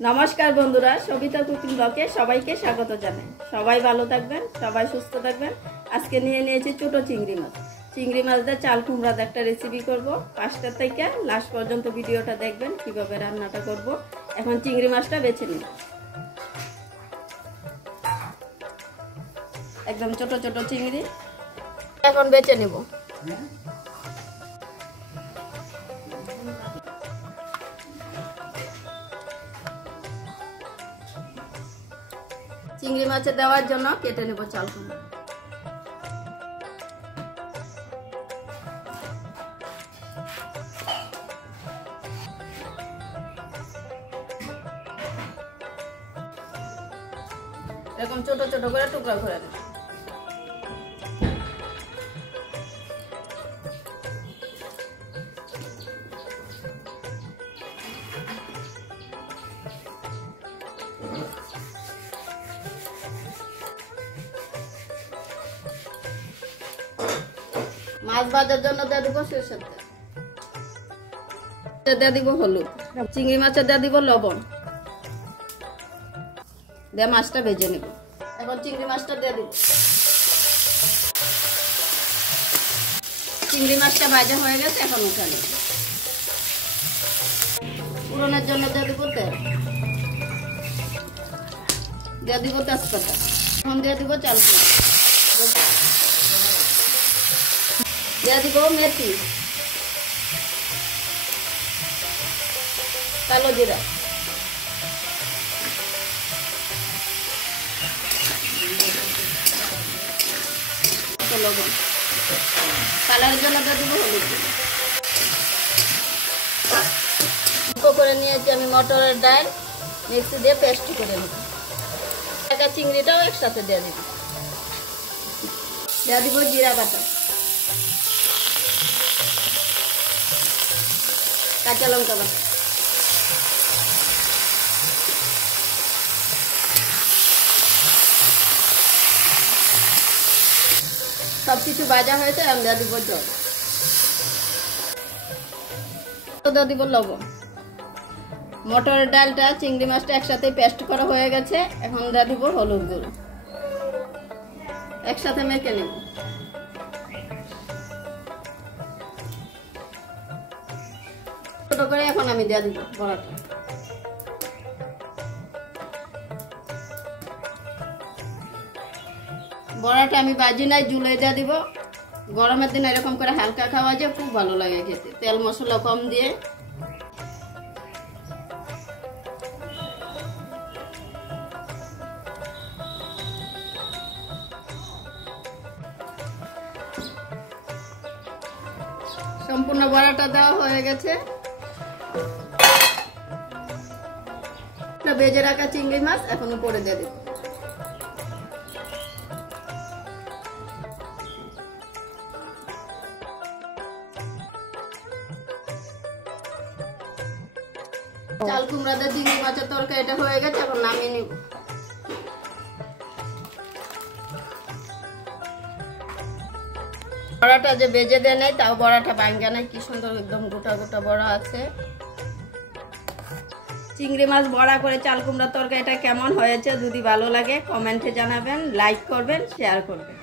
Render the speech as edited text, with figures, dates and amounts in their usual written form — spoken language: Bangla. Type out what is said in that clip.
নমস্কার বন্ধুরা, সবিতা কুকিং ব্লগে সবাইকে স্বাগত জানাই। সবাই ভালো থাকবেন, সবাই সুস্থ থাকবেন। আজকে নিয়েছি ছোট চিংড়ি মাছ। চিংড়ি মাছ দিয়ে চাল কুমড়ার একটা রেসিপি করব। ফার্স্টের থেকে লাস্ট পর্যন্ত ভিডিওটা দেখবেন কিভাবে রান্নাটা করব। এখন চিংড়ি মাছটা বেছে নিই। একদম ছোট ছোট চিংড়ি এখন বেছে নেব। চিংড়ি মাছে দেওয়ার জন্য কেটে নেব চাল কুমড়া। এরকম ছোট ছোট করে টুকরা করে নেব। মাছ ভাজার জন্য দিয়ে দিব সরষের তেল, দিয়ে দিব হলুদ, চিংড়ি মাছে দিয়ে দিব লবণ, দিয়ে মাছটা ভেজে নেব। এখন চিংড়ি মাছটা দিয়ে দিব। চিংড়ি মাছটা ভাজা হয়ে গেছে, এখন উঠে নেব। ফোড়নের জন্য দিয়ে দিব তেল, দিয়ে দিব তেজপাতা, এখন দিয়ে দিব চাল কুমড়া, দিয়ে দিব মেথি, কালো জিরা, লবণ, কালারের জন্য দিয়ে দিব হলুদ। করে নিয়েছি আমি মটরের ডাল, মিক্সি দিয়ে পেস্ট করে নেব। চিংড়িটাও একসাথে দিয়ে দিব। দিয়ে দিব জিরা বাটা, কাঁচা লঙ্কা বাটা, সবকিছু ভাজা হয়েছে। আমি দিয়ে দিব জল, দিয়ে দিব লবণ। মটরের ডালটা চিংড়ি মাছটা একসাথে পেস্ট করা হয়ে গেছে। এখন দিয়ে দিব হলুদ গুঁড়ো, একসাথে মেখে নেব। ছোট করে এখন আমি দিয়ে দিব বড়াটা। বড়াটা আমি বাজি নাই, জুলে দিয়ে দিব। গরমের দিন এরকম করে হালকা খাওয়া যায়, খুব ভালো লাগে খেতে, তেল মশলা কম দিয়ে। সম্পূর্ণ বড়াটা দেওয়া হয়ে গেছে। ভেজে রাখা চিংড়ি মাছ এখন উপরে দিয়ে দেব। চাল কুমড়া দিয়ে চিংড়ি মাছের তরকারিটা হয়ে গেছে, এখন নামিয়ে নিব। বড়াটা যে বেজে দেয় নাই, তাও বড়াটা ভাঙ্গা নাই, কি সুন্দর একদম গোটা গোটা বড়া আছে। চিংড়ি মাছ বড়া করে চাল কুমড়ার তরকারিটা কেমন হয়েছে যদি ভালো লাগে কমেন্টে জানাবেন, লাইক করবেন, শেয়ার করবেন।